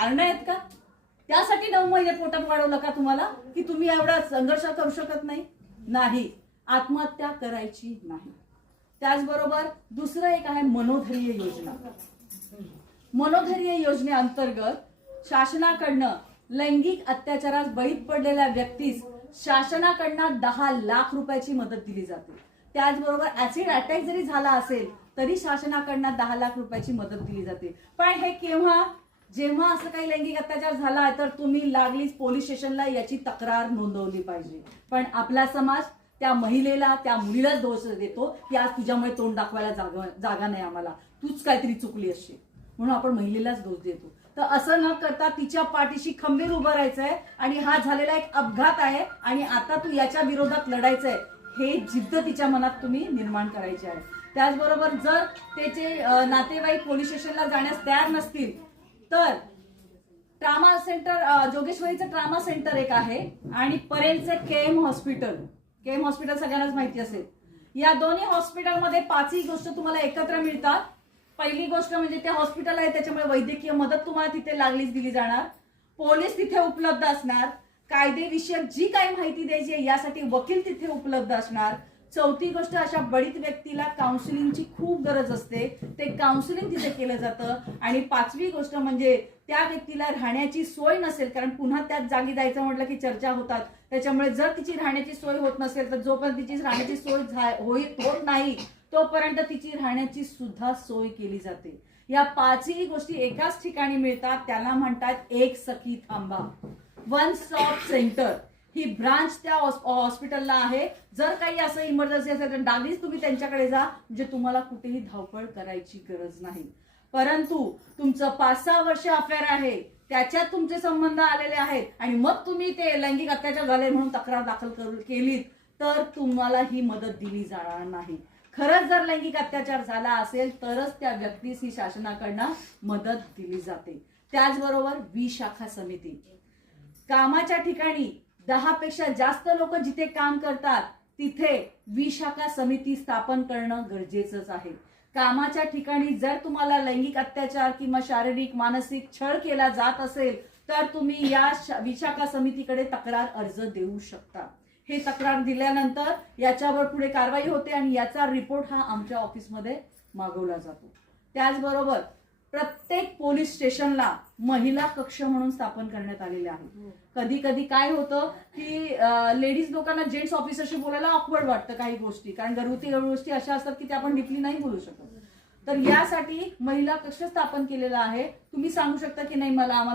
कारण आहेत का? त्यासाठी 9 महिने पोटात वाढवलं का तुम्हाला की तुम्ही एवढा संघर्ष करू शकत नाही? नाही, आत्महत्या करायची नाही. त्याचबरोबर दुसरं एक आहे मनोधैर्य योजना. मनोधैर्य योजनेअंतर्गत शासनाकडनं लैंगिक अत्याचारास बळी पडलेल्या व्यक्तीस शासनाकडनं 10 लाख रुपयाची मदत दिली जाते. त्याचबरोबर ऍसिड अटॅक जरी झाला असेल तरी शासनाकडनं 10 लाख रुपयाची मदत दिली जाते. पण हे केव्हा? जेव्हा असं काही लैंगिक अत्याचार झाला तर तुम्ही लागलीच पोलीस स्टेशनला याची तक्रार नोंदवली पाहिजे. पण आपला समाज त्या महिलेला, त्या मुलीलाच दोष देतो की आज तुझ्यामुळे तोंड दाखवायला जागा नाही आम्हाला, तूच काहीतरी चुकली असते म्हणून आपण महिलेलाच दोष देतो. तर असं न करता तिच्या पाठीशी खंबीर उभं राहायचंय आणि हा झालेला एक अपघात आहे आणि आता तू याच्या विरोधात लढायचंय हे जिद्द तिच्या मनात तुम्ही निर्माण करायची आहे. त्याचबरोबर जर त्याचे नातेवाईक पोलीस स्टेशनला जाण्यास तयार नसतील तर ट्रामा सेंटर, जोगेश्वरीचं ट्रामा सेंटर एक आहे आणि परेलचं केएम हॉस्पिटल. केएम हॉस्पिटल सगळ्यांनाच माहिती असेल. या दोन्ही हॉस्पिटलमध्ये 5ही गोष्ट तुम्हाला एकत्र मिळतात. पहिली गोष्ट म्हणजे ते हॉस्पिटल आहे त्याच्यामुळे वैद्यकीय मदत तुम्हाला तिथे लागलीच दिली जाणार. पोलीस तिथे उपलब्ध असणार. कायदेविषयक जी काही माहिती द्यायची आहे यासाठी वकील तिथे उपलब्ध असणार. चौथी गोष्ट, अशा बळीत व्यक्तीला काउन्सिलिंगची खूप गरज असते, ते काउन्सिलिंग तिथे केलं जातं. आणि 5वी गोष्ट म्हणजे त्या व्यक्तीला राहण्याची सोय नसेल, कारण पुन्हा त्याच जागी जायचं म्हटलं की चर्चा होतात. त्याच्यामुळे जर तिची राहण्याची सोय होत नसेल तर जोपर्यंत तिची राहण्याची सोय होत नाही तोपर्यंत तिची राहण्याची सुद्धा सोय केली जाते. या 5ही गोष्टी एकाच ठिकाणी मिळतात. त्याला म्हणतात एक सखी थांबा, वन स्टॉप सेंटर. ही ब्रांच त्या हॉस्पिटलला आहे. जर काही असं इमर्जन्सी असेल तर डागीच तुम्ही त्यांच्याकडे जा, म्हणजे तुम्हाला कुठेही धावपळ करायची गरज नाही. परंतु तुमचं 5-6 वर्ष अफेअर आहे, त्याच्यात तुमचे संबंध आलेले आहेत आणि मग तुम्ही ते लैंगिक अत्याचार झाले म्हणून तक्रार दाखल केलीत तर तुम्हाला ही मदत दिली जाणार नाही. खरंच जर लैंगिक अत्याचार झाला असेल तरच त्या व्यक्तीस ही शासनाकडनं मदत दिली जाते. त्याचबरोबर विशाखा समिती. कामाच्या ठिकाणी 10 पेक्षा जास्त लोक जिथे काम करतात तिथे विशाखा समिती स्थापन करणं गरजेचंच आहे. कामाच्या ठिकाणी जर तुम्हाला लैंगिक अत्याचार किंवा शारीरिक मानसिक छळ केला जात असेल तर तुम्ही या विशाखा समितीकडे तक्रार अर्ज देऊ शकता. हे तक्रार दिल्यानंतर याच्यावर पुढे कारवाई होते आणि याचा रिपोर्ट हा आमच्या ऑफिसमध्ये मागवला जातो. त्याचबरोबर प्रत्येक पोलीस स्टेशनला महिला कक्ष म्हणून स्थापन करण्यात आलेले आहे. कधी कधी काय होतं की लेडीज लोकांना जेंट्स ऑफिसरशी बोलायला ऑकवर्ड वाटतं काही गोष्टी, कारण घरगुती गोष्टी अशा असतात की त्या आपण डीपली नाही बोलू शकत. तर यासाठी महिला कक्ष स्थापन केलेला आहे. तुम्ही सांगू शकता की नाही मला आम्हाला